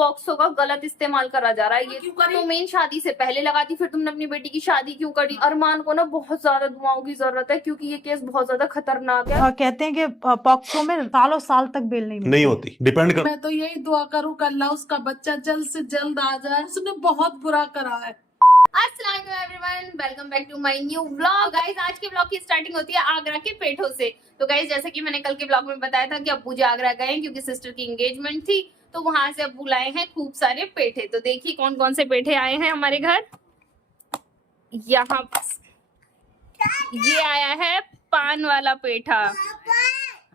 POCSO का गलत इस्तेमाल करा जा रहा है। ये तो मेन शादी से पहले लगाती, फिर तुमने अपनी बेटी की शादी क्यों करी? अरमान को ना बहुत ज्यादा दुआओं की जरूरत है, क्योंकि ये केस बहुत ज्यादा खतरनाक है। कहते हैं कि पॉक्सो में सालों साल तक बेल नहीं होती, डिपेंड कर। मैं तो यही दुआ करूं कि अल्लाह उसका बच्चा जल्द से जल्द आ जाए, उसने बहुत बुरा करा है। अस्सलाम वालेकुम everyone, welcome back to my new vlog. Guys आज के व्लॉग की स्टार्टिंग होती है आगरा के पेठों से। तो गाइस जैसा कि मैंने कल के व्लॉग में बताया था कि अब्बू जी आगरा गए क्योंकि सिस्टर की एंगेजमेंट थी, तो वहां से अब्बू लाए हैं खूब सारे पेठे। तो देखिए कौन कौन से पेठे आए हैं हमारे घर। यहाँ ये आया है पान वाला पेठा,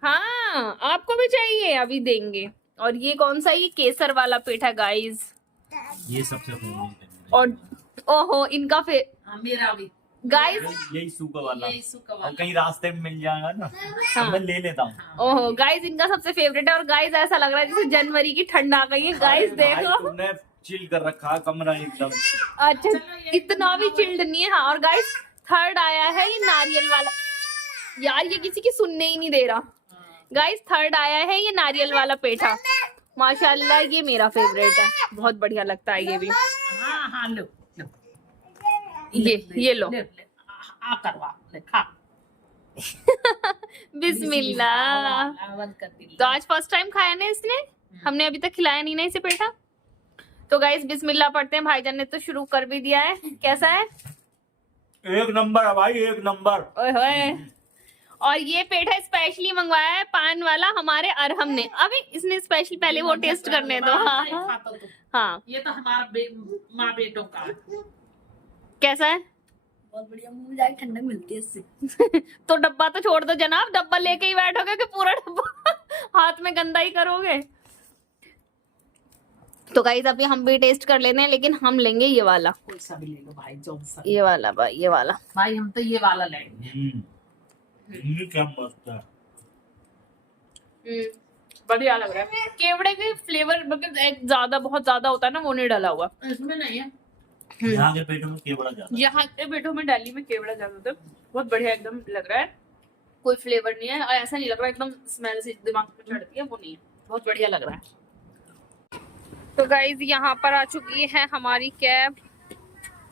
हाँ आपको भी चाहिए, अभी देंगे। और ये कौन सा, ये केसर वाला पेठा गाइस, ये सबसे फेवरेट है। और ओहो इनका मेरा भी गाइस यही सूखा वाला, यही सूखा वाला। और कहीं रास्ते में मिल जाएगा ना हाँ। तो मैं ले लेता हूँ। ओहो गाइस इनका सबसे फेवरेट है। और गाइस ऐसा लग रहा है जैसे जनवरी की ठंड आ गई है। गाइस देखो तुमने चिल कर रखा है कमरा एकदम। अच्छा इतना भी चिल्ड नहीं है। हाँ और गाइस थर्ड आया है ये नारियल वाला, यार ये किसी की सुनने ही नहीं दे रहा। गाइस थर्ड आया है ये नारियल वाला पेठा, माशाल्लाह ये मेरा फेवरेट है, बहुत बढ़िया लगता है ये भी। हाँ हाँ लो लो ये लो ले, ले, आ करवा ले खा। बिस्मिल्लाह। तो आज फर्स्ट टाइम खाया ना इसने, हमने अभी तक खिलाया नहीं ना इसे पेठा। तो गाइस बिस्मिल्लाह पढ़ते हैं। भाईजान ने तो शुरू कर भी दिया है। कैसा है? एक नंबर है भाई, एक नंबर। ओए होए। और ये पेठा स्पेशली मंगवाया है पान वाला हमारे अरहम ने। अभी इसने स्पेशल पहले वो टेस्ट करने दो। हाँ हाँ ये तो हमारा माँ बेटों का है। कैसा है? बहुत बढ़िया, मुंह में जाके ठंडक मिलती है इससे। तो डब्बा तो छोड़ दो जनाब, डब्बा लेके ही बैठोगे कि पूरा डब्बा हाथ में गंदा ही करोगे? तो गाइस अभी हम भी टेस्ट कर लेते हैं, लेकिन हम लेंगे ये वाला। कोई सा भी ले लो भाई, जो सा। ये वाला भाई, ये वाला भाई हम तो ये वाला लेंगे। ये क्या मस्त है। बढ़िया लग रहा है। केवड़े के फ्लेवर मतलब एक ज्यादा बहुत ज्यादा होता है ना, वो नहीं डाला हुआ इसमें नहीं है। यहाँ के पेटों में केवड़ा जाता है। यहाँ के पेठों में दिल्ली में केवड़ा ज्यादा होता है। बहुत बढ़िया एकदम लग रहा है, कोई फ्लेवर नहीं है और ऐसा नहीं लग रहा एकदम स्मेल से दिमाग में चढ़ती है, वो नहीं है। बहुत बढ़िया लग रहा है। तो गाइज यहाँ पर आ चुकी है हमारी कैब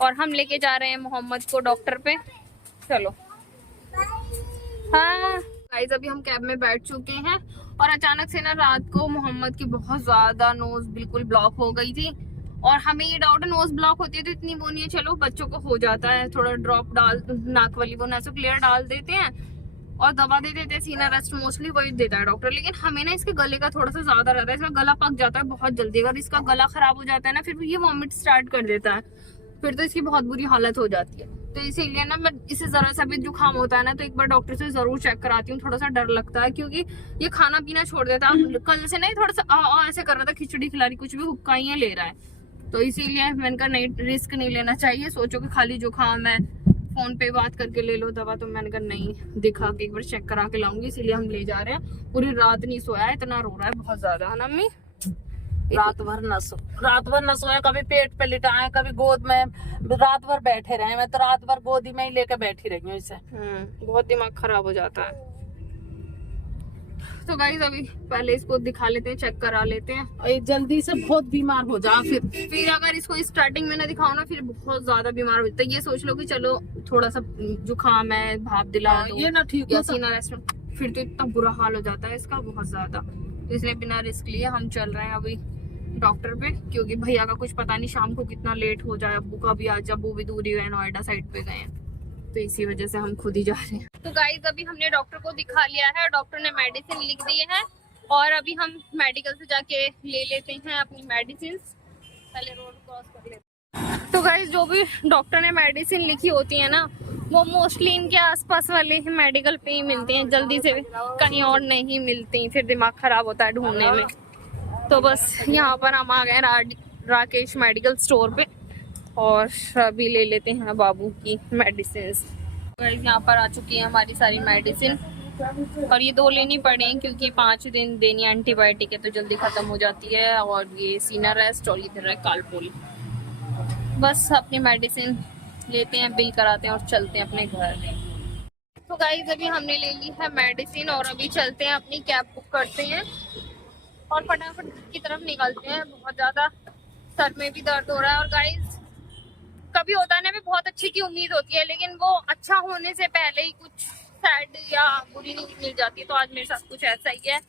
और हम लेके जा रहे हैं मोहम्मद को डॉक्टर पे। चलो हाँ गाइज अभी हम कैब में बैठ चुके हैं और अचानक से ना रात को मोहम्मद की बहुत ज्यादा नोज बिल्कुल ब्लॉक हो गई थी। और हमें ये डाउट है नोज ब्लॉक होती है तो इतनी वो नहीं है, चलो बच्चों को हो जाता है, थोड़ा ड्रॉप डाल नाक वाली वो नासो क्लियर डाल देते हैं और दवा दे देते हैं, सीना रेस्ट मोस्टली वही देता है डॉक्टर। लेकिन हमें ना इसके गले का थोड़ा सा ज्यादा रहता है, इसका गला पक जाता है बहुत जल्दी। अगर इसका गला खराब हो जाता है ना फिर ये वॉमिट स्टार्ट कर देता है, फिर तो इसकी बहुत बुरी हालत हो जाती है। तो इसीलिए ना मैं इसे जरा सा भी जुकाम होता है ना तो एक बार डॉक्टर से जरूर चेक कराती हूँ। थोड़ा सा डर लगता है क्योंकि ये खाना पीना छोड़ देता है। कल से नहीं थोड़ा सा ऐसे कर रहा था, खिचड़ी खिला रही, कुछ भी हुक्काइयाँ ले रहा है। तो इसीलिए मैंने कहा नहीं रिस्क नहीं लेना चाहिए। सोचो कि खाली जुकाम है फोन पे बात करके ले लो दवा, तो मैंने कहा नहीं दिखा के एक बार चेक करा के लाऊंगी, इसीलिए हम ले जा रहे हैं। पूरी रात नहीं सोया है, इतना रो रहा है बहुत ज्यादा, है ना अम्मी? रात भर न सोया, कभी पेट पे लिटाए कभी गोद में, रात भर बैठे रहे। मैं तो रात भर गोदी में ही लेकर बैठी रही हूँ इसे। बहुत दिमाग खराब हो जाता है। तो गाइस अभी पहले इसको दिखा लेते हैं, चेक करा लेते हैं। और ये जल्दी से बहुत बीमार हो जा, फिर अगर इसको स्टार्टिंग में ना दिखाओ ना फिर बहुत ज्यादा बीमार हो जाता है। ये सोच लो कि चलो थोड़ा सा जुकाम है, भाप दिला दो ये ना ठीक या हो सीना रेस्ट, फिर तो इतना बुरा हाल हो जाता है इसका बहुत ज्यादा। तो इसलिए बिना रिस्क लिए हम चल रहे हैं अभी डॉक्टर पे, क्योंकि भैया का कुछ पता नहीं शाम को कितना लेट हो जाए। अब्बू का भी आज अब्बू भी दूरी है, नोएडा साइड पे गए हैं, तो इसी वजह से हम खुद ही जा रहे हैं। तो गाइस अभी हमने डॉक्टर को दिखा लिया है, डॉक्टर ने मेडिसिन लिख दी है और अभी हम मेडिकल से जाके ले लेते हैं अपनी मेडिसिन। पहले रोड क्रॉस कर लेते हैं। तो गाइस जो भी डॉक्टर ने मेडिसिन लिखी होती है ना वो मोस्टली इनके आसपास वाले मेडिकल पे ही मिलती हैं, जल्दी से कहीं और नहीं मिलती, फिर दिमाग खराब होता है ढूंढने में। तो बस यहाँ पर हम आ गए राकेश मेडिकल स्टोर पे और अभी ले लेते हैं बाबू की मेडिसिन। यहाँ पर आ चुकी है हमारी सारी मेडिसिन और ये 2 लेनी पड़े क्योंकि 5 दिन देनी एंटीबायोटिक है तो जल्दी खत्म हो जाती है। और ये सीना रेस्ट और इधर है कालपोल। बस अपनी मेडिसिन लेते हैं, बिल कराते हैं और चलते हैं अपने घर। तो गाइस अभी हमने ले ली है मेडिसिन और अभी चलते हैं, अपनी कैब बुक करते हैं और फटाफट घर की तरफ निकलते हैं। बहुत ज्यादा सर में भी दर्द हो रहा है। और गाइस कभी होता है ना, हमें बहुत अच्छे की उम्मीद होती है, लेकिन वो अच्छा होने से पहले ही कुछ सैड या बुरी न्यूज मिल जाती है। तो आज मेरे साथ कुछ ऐसा ही है।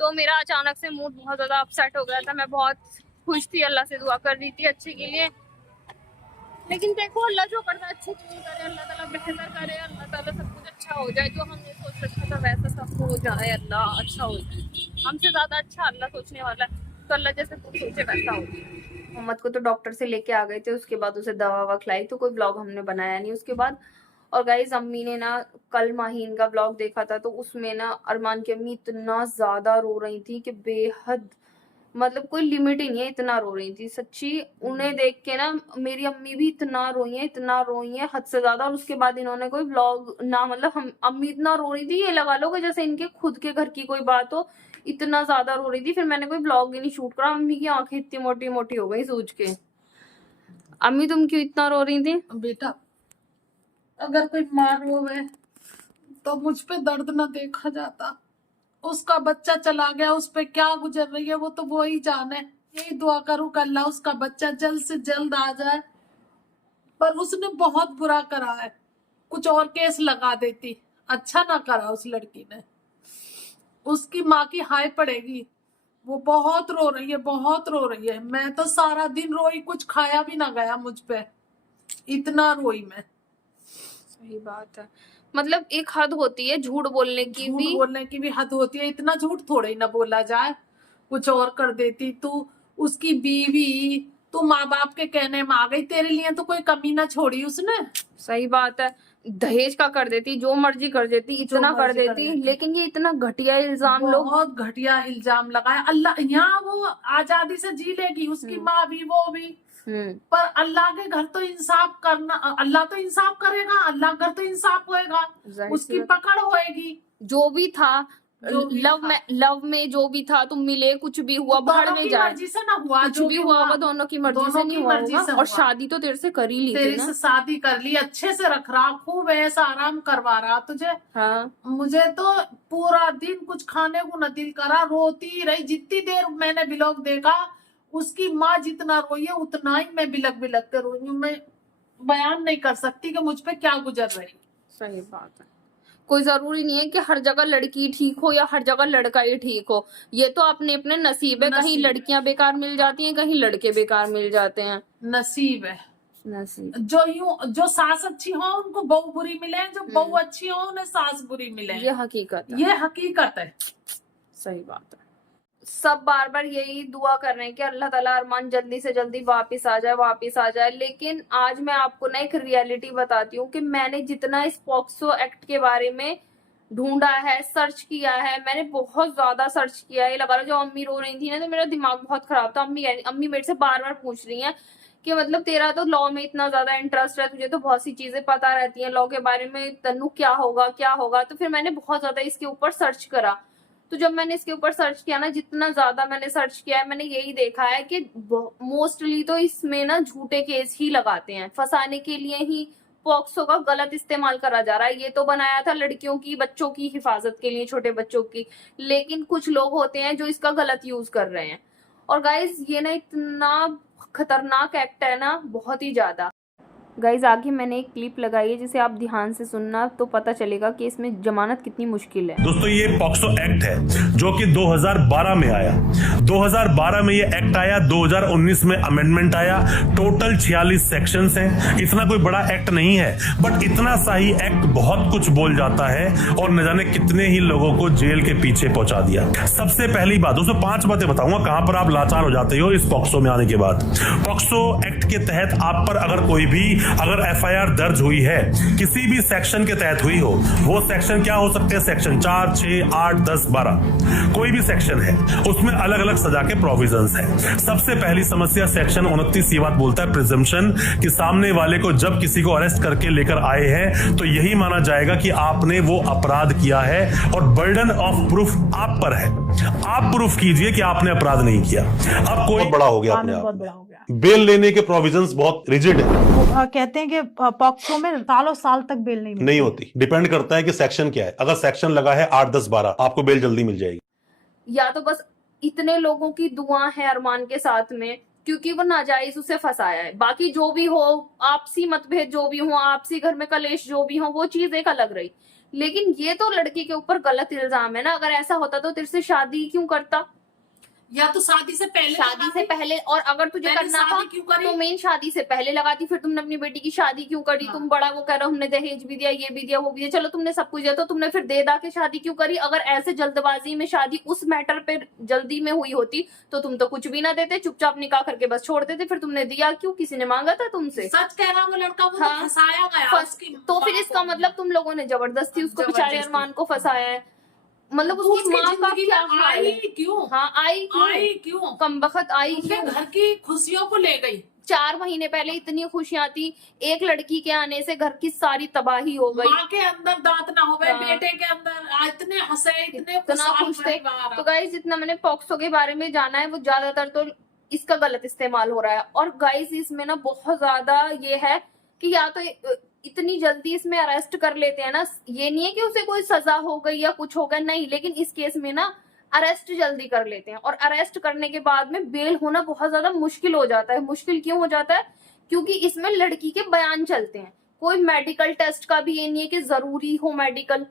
तो मेरा अचानक से मूड बहुत ज्यादा अपसेट हो गया था। मैं बहुत खुश थी, अल्लाह से दुआ कर रही थी अच्छे के लिए, लेकिन देखो अल्लाह जो करता है अच्छे के लिए करे, अल्लाह ताला बेहतर करे, अल्लाह ताला सब कुछ अच्छा हो जाए। जो हमने सोच रखा था वैसा सब हो जाए, अल्लाह अच्छा हो जाए। हमसे ज्यादा अच्छा अल्लाह सोचने वाला है, तो अल्लाह जैसे कुछ सोचे वैसा हो। मोहम्मद को तो डॉक्टर से लेके आ गए थे, उसके बाद उसे दवा ववा खिलाई, तो कोई व्लॉग हमने बनाया नहीं उसके बाद। और गाइज अम्मी ने ना कल माहीन का व्लॉग देखा था, तो उसमें ना अरमान की अम्मी इतना ज्यादा रो रही थी कि बेहद, मतलब कोई लिमिट ही नहीं है, इतना रो रही थी सच्ची। उन्हें देख के ना मेरी अम्मी भी इतना रोई है हद से ज्यादा। और उसके बाद इन्होंने कोई व्लॉग ना, मतलब हम अम्मी इतना रो रही थी, ये लगा लो कि जैसे इनके खुद के घर की कोई बात हो, इतना ज्यादा रो रही थी। फिर मैंने कोई व्लॉग ही नहीं शूट करा। अम्मी की आंखें इतनी मोटी मोटी हो गई सोच के। अम्मी तुम क्यों इतना रो रही थी? बेटा अगर कोई माँ रोवे तो मुझ पे दर्द न देखा जाता। उसका बच्चा चला गया, उस पे क्या गुजर रही है वो तो वो ही जाने। यही दुआ करूं कि अल्लाह उसका बच्चा जल्द से जल्द आ जाए। पर उसने बहुत बुरा करा है, कुछ और केस लगा देती, अच्छा ना करा उस लड़की ने। उसकी माँ की हाय पड़ेगी। वो बहुत रो रही है, बहुत रो रही है। मैं तो सारा दिन रोई, कुछ खाया भी ना गया मुझ पे, इतना रोई मैं। सही बात है, मतलब एक हद होती है झूठ बोलने की भी। झूठ बोलने की भी हद होती है, इतना झूठ थोड़े ही ना बोला जाए। कुछ और कर देती तू, उसकी बीवी, तू माँ बाप के कहने में आ गई। तेरे लिए तो कोई कमी ना छोड़ी उसने। सही बात है, दहेज का कर देती, जो मर्जी कर देती, इतना कर मर्जी कर देती, देती। लेकिन ये इतना घटिया इल्जाम लोग। बहुत घटिया इल्जाम लगाया। अल्लाह यहाँ वो आजादी से जी लेगी, उसकी माँ भी वो भी, पर अल्लाह के घर तो इंसाफ करना, अल्लाह तो इंसाफ करेगा, अल्लाह घर तो इंसाफ होएगा, उसकी पकड़ होएगी। जो भी था लव में जो भी था, तुम मिले, कुछ भी हुआ बाहर में जाए, मर्जी से ना हुआ, कुछ भी हुआ होगा दोनों की मर्जी से नहीं हुआ होगा। और शादी तो तेरे से कर ही ली थी तेरे ना। से शादी कर ली, अच्छे से रख रहा, खूब ऐसा आराम करवा रहा तुझे। हाँ, मुझे तो पूरा दिन कुछ खाने को न दिल करा, रोती रही। जितनी देर मैंने व्लॉग देखा, उसकी माँ जितना रोई है उतना ही मैं बिलक बिलक कर रोई हूँ। मैं बयान नहीं कर सकती कि मुझ पे क्या गुजर रही। सही बात है। कोई जरूरी नहीं है कि हर जगह लड़की ठीक हो या हर जगह लड़का ही ठीक हो। ये तो अपने अपने नसीब है। कहीं लड़कियां बेकार मिल जाती हैं, कहीं लड़के बेकार मिल जाते हैं। नसीब है, नसीब। जो सास अच्छी हो उनको बहू बुरी मिले, जो बहू अच्छी हो उन्हें सास बुरी मिले। ये हकीकत है, ये हकीकत है। सही बात है। सब बार बार यही दुआ कर रहे हैं कि अल्लाह ताला अरमान जल्दी से जल्दी वापस आ जाए। लेकिन आज मैं आपको ना एक रियलिटी बताती हूँ कि मैंने जितना इस पॉक्सो एक्ट के बारे में ढूंढा है, सर्च किया है, मैंने बहुत ज्यादा सर्च किया है। लगा लो जब अम्मी रो रही थी ना, तो मेरा दिमाग बहुत खराब था। अम्मी मेरे से बार बार पूछ रही है कि मतलब तेरा तो लॉ में इतना ज्यादा इंटरेस्ट है, तुझे तो बहुत सी चीजें पता रहती हैं लॉ के बारे में, तन्नू क्या होगा। तो फिर मैंने बहुत ज्यादा इसके ऊपर सर्च करा। तो जब मैंने इसके ऊपर सर्च किया ना, जितना ज्यादा मैंने सर्च किया है, मैंने यही देखा है कि मोस्टली तो इसमें ना झूठे केस ही लगाते हैं, फंसाने के लिए ही पॉक्सो का गलत इस्तेमाल करा जा रहा है। ये तो बनाया था लड़कियों की, बच्चों की हिफाजत के लिए, छोटे बच्चों की, लेकिन कुछ लोग होते हैं जो इसका गलत यूज कर रहे हैं। और गाइज ये ना इतना खतरनाक एक्ट है ना, बहुत ही ज्यादा। गाइज आगे मैंने एक क्लिप लगाई है, जिसे आप ध्यान से सुनना तो पता चलेगा कि इसमें जमानत कितनी मुश्किल है। दोस्तों ये पॉक्सो एक्ट है जो कि 2012 में आया। 2012 में ये एक्ट आया, 2019 में अमेंडमेंट आया। टोटल 46 सेक्शंस हैं। इतना कोई बड़ा एक्ट नहीं है, बट इतना सा ही एक्ट बहुत कुछ बोल जाता है और न जाने कितने ही लोगों को जेल के पीछे पहुंचा दिया। सबसे पहली बात दोस्तों, 5 बातें बताऊंगा कहां पर आप लाचार हो जाते हो इस पॉक्सो में आने के बाद। पॉक्सो एक्ट के तहत आप पर अगर एफआईआर दर्ज हुई है, किसी भी सेक्शन के तहत हुई हो, वो सेक्शन क्या हो सकते हैं? सेक्शन 4, 6, 8, 10, 12, कोई भी सेक्शन है, उसमें अलग अलग सजा के प्रोविजंस हैं। सबसे पहली समस्या सेक्शन 29 ये बात बोलता है, प्रिजम्पशन, कि सामने वाले को जब किसी को अरेस्ट करके लेकर आए हैं तो यही माना जाएगा कि आपने वो अपराध किया है और बर्डन ऑफ प्रूफ आप पर है। आप प्रूफ कीजिए कि आपने अपराध नहीं किया। अब कोई बड़ा हो गया अपने आप, बहुत बड़ा हो गया। बेल लेने के प्रोविजंस बहुत रिजिड है। कहते हैं कि पॉक्सो में सालों साल तक बेल नहीं होती। डिपेंड करता है कि सेक्शन क्या है। अगर सेक्शन लगा है 8, 10, 12, आपको बेल जल्दी मिल जाएगी। या तो बस इतने लोगों की दुआ है अरमान के साथ में, क्योंकि वो नाजायज उसे फंसाया है। बाकी जो भी हो, आपसी मतभेद जो भी हो, आपसी घर में कलेश जो भी हो, वो चीज एक अलग रही, लेकिन ये तो लड़की के ऊपर गलत इल्जाम है ना। अगर ऐसा होता तो तेरे से शादी क्यों करता, या तो शादी से पहले शादी से पहले, और अगर तुझे मैंने करना था शादी क्यों करी? तो मेन शादी से पहले लगाती, फिर तुमने अपनी बेटी की शादी क्यों करी? हाँ। तुम बड़ा वो कह रहे हो हमने दहेज भी दिया, ये भी दिया, वो भी दिया, चलो तुमने सब कुछ दिया, तो तुमने फिर दे दा के शादी क्यों करी? अगर ऐसे जल्दबाजी में शादी उस मैटर पे जल्दी में हुई होती तो तुम तो कुछ भी ना देते, चुपचाप निकाह करके बस छोड़ देते। फिर तुमने दिया क्यों? किसी ने मांगा था तुमसे? सच कह रहा वो लड़का, वो हाँ। तो फंसाया गया फंस- उसकी तो माँ फिर इसका को। मतलब तुम लोगों ने जबरदस्ती उसको बेचारे जबरदस्ती। अरमान को फंसाया है। मतलब तो उसकी माँ का जिंदगी क्या में हाल आई है? क्यों? हाँ, आई क्यों? कमबख्त आई उसके क्यों? घर की खुशियों को ले गई। 4 महीने पहले इतनी खुशियां थी, एक लड़की के आने से घर की सारी तबाही हो गई। माँ के अंदर दांत ना हो गए, हाँ। बेटे के अंदर इतने हंसे, इतने इतना खुश थे। तो गाइस जितना मैंने पॉक्सो के बारे में जाना है वो ज्यादातर तो इसका गलत इस्तेमाल हो रहा है। और गाइस इसमें ना बहुत ज्यादा ये है कि या तो इतनी जल्दी इसमें अरेस्ट कर लेते हैं ना, ये नहीं है कि उसे कोई सजा हो गई या कुछ हो गया, नहीं, लेकिन इस केस में ना अरेस्ट जल्दी कर लेते हैं, और अरेस्ट करने के बाद में बेल होना बहुत ज्यादा मुश्किल हो जाता है। मुश्किल क्यों हो जाता है? क्योंकि इसमें लड़की के बयान चलते हैं, कोई मेडिकल टेस्ट का भी ये नहीं है कि जरूरी हो मेडिकल।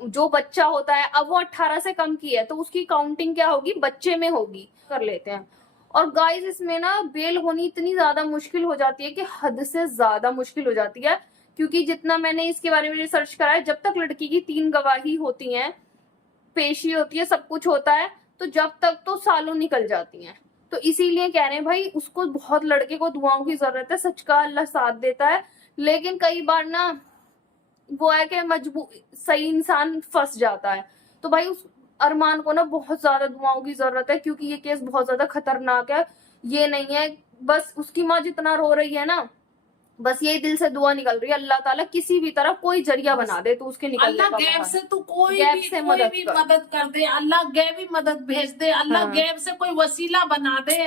जो बच्चा होता है, अब वो 18 से कम की है तो उसकी काउंटिंग क्या होगी? बच्चे में होगी, कर लेते हैं। और गाइस इसमें ना बेल होनी इतनी ज्यादा मुश्किल हो जाती है कि हद से ज्यादा मुश्किल हो जाती है, क्योंकि जितना मैंने इसके बारे में रिसर्च करा है, जब तक लड़की की 3 गवाही होती हैं, पेशी होती है, सब कुछ होता है, तो जब तक तो सालों निकल जाती हैं। तो इसीलिए कह रहे हैं भाई उसको बहुत, लड़के को दुआओं की जरूरत है, सच का अल्लाह साथ देता है, लेकिन कई बार ना वो है कि मजबूर सही इंसान फंस जाता है। तो भाई उस अरमान को ना बहुत ज्यादा दुआओं की जरूरत है, क्योंकि ये केस बहुत ज्यादा खतरनाक है। ये नहीं है बस उसकी माँ जितना रो रही है ना, बस यही दिल से दुआ निकल रही है, अल्लाह ताला किसी भी तरह कोई जरिया बना दे तो उसके निकलने अल्लाह का गैब मौका से है। तू कोई गैब भी से कोई मदद भी कर। मदद कर दे, अल्लाह गैबी मदद भेज दे, अल्लाह हाँ। गैब से कोई वसीला बना दे,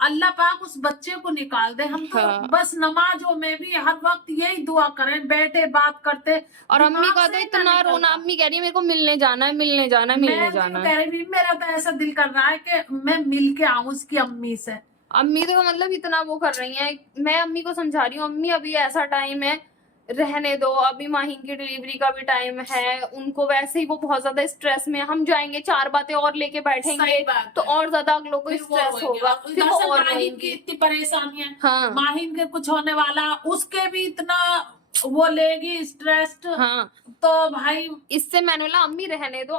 अल्लाह पाक उस बच्चे को निकाल दे। हम तो हाँ। बस नमाजों में भी हर वक्त यही दुआ करें, बैठे बात करते। और अम्मी दिमाग का से तो ही इतना ना रोना, निकलता। अम्मी कह रही है मेरे को मिलने जाना है, मिलने जाना है, मिलने मैं जाना कह है। रही भी, मेरा तो ऐसा दिल कर रहा है कि मैं मिल के आऊं उसकी अम्मी से। अम्मी तो मतलब इतना वो कर रही हैं। मैं अम्मी को समझा रही हूँ, अम्मी अभी ऐसा टाइम है, रहने दो, अभी माहिन की डिलीवरी का भी टाइम है, उनको वैसे ही वो बहुत ज्यादा स्ट्रेस में, हम जाएंगे 4 बातें और लेके बैठेंगे सही बात तो है। और ज्यादा अगलों को फिर वो स्ट्रेस रोएंगे। होगा, और फिर इधर वो से और माहिन की रोएंगी। इतनी परेशानियां, हाँ माहिन के कुछ होने वाला, उसके भी इतना वो लेगी स्ट्रेस। हाँ, तो भाई इससे मैंने बोला अम्मी रहने दो,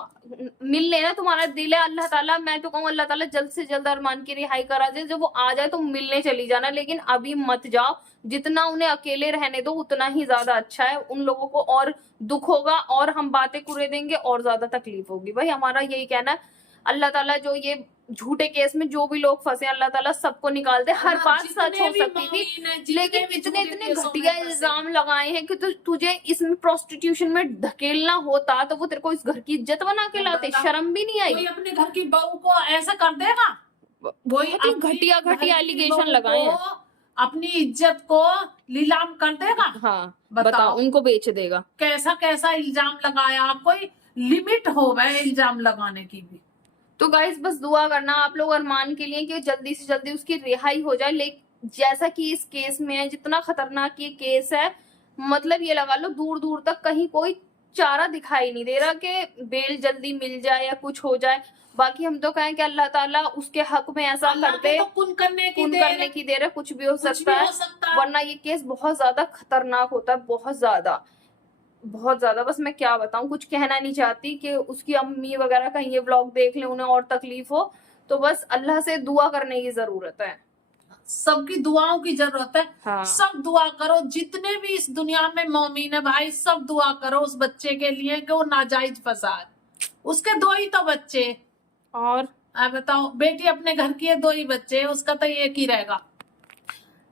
मिल लेना, तुम्हारा दिल है, अल्लाह ताला, मैं तो कहूँ अल्लाह ताला जल्द से जल्द अरमान की रिहाई करा दे, जब वो आ जाए तो मिलने चली जाना, लेकिन अभी मत जाओ। जितना उन्हें अकेले रहने दो उतना ही ज्यादा अच्छा है, उन लोगों को और दुख होगा और हम बातें कुरे देंगे और ज्यादा तकलीफ होगी। भाई हमारा यही कहना है, अल्लाह ताला जो ये झूठे केस में जो भी लोग फंसे, अल्लाह ताला सबको निकाल दे। हर बात सच हो सकती थी, लेकिन इतने इतने घटिया इल्जाम लगाए हैं कि तुझे इसमें प्रोस्टिट्यूशन में धकेलना होता तो वो तेरे को इस घर की इज्जत बना के लाते, शर्म भी नहीं कोई आई। अपने घर की बहू को ऐसा कर देगा? वही बहुत ही अपनी घटिया घर की एलिगेशन बहू लगाए हैं। को, अपनी इज्जत को नीलाम कर देगा? हाँ बताओ। बताओ, उनको बेच देगा। कैसा कैसा इल्जाम लगाया, कोई लिमिट हो गए इल्जाम लगाने की भी। तो गाइस बस दुआ करना आप लोग अरमान के लिए कि जल्दी से जल्दी उसकी रिहाई हो जाए। लेकिन जैसा कि इस केस में है, जितना खतरनाक ये केस है, मतलब ये लगा लो दूर दूर तक कहीं कोई चारा दिखाई नहीं दे रहा कि बेल जल्दी मिल जाए या कुछ हो जाए। बाकी हम तो कहें कि अल्लाह ताला उसके हक में ऐसा अल्लाह कर दे, के तो कुन करने की खून दे, करने की देर है, कुछ भी हो कुछ भी सकता हो है, सकता है। वरना ये केस बहुत ज्यादा खतरनाक होता है, बहुत ज्यादा बहुत ज्यादा। बस मैं क्या बताऊं, कुछ कहना नहीं चाहती कि उसकी अम्मी वगैरह कहीं ये व्लॉग देख ले, उन्हें और तकलीफ हो, तो बस अल्लाह से दुआ करने की जरूरत है। सबकी दुआओं की जरूरत है। हाँ। सब दुआ करो, जितने भी इस दुनिया में मोमिन है भाई, सब दुआ करो उस बच्चे के लिए कि वो नाजायज फंसा है। उसके 2 ही तो बच्चे, और आप बताओ, बेटी अपने घर की है, 2 ही बच्चे, उसका तो एक ही रहेगा।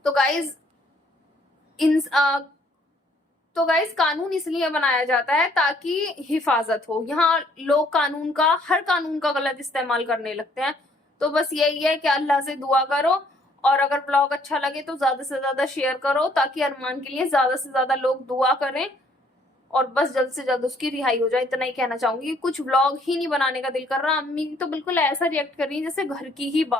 तो गाइज तो गाइज कानून इसलिए बनाया जाता है ताकि हिफाजत हो। यहाँ लोग कानून का, हर कानून का गलत इस्तेमाल करने लगते हैं। तो बस यही है कि अल्लाह से दुआ करो, और अगर ब्लॉग अच्छा लगे तो ज्यादा से ज्यादा शेयर करो ताकि अरमान के लिए ज्यादा से ज्यादा लोग दुआ करें। और बस जल्द से जल्द उसकी रिहाई हो जाए, इतना ही कहना चाहूंगी। कुछ व्लॉग ही नहीं बनाने का दिल कर रहा। अम्मी तो बिल्कुल ऐसा रिएक्ट कर रही है जैसे घर की ही बात।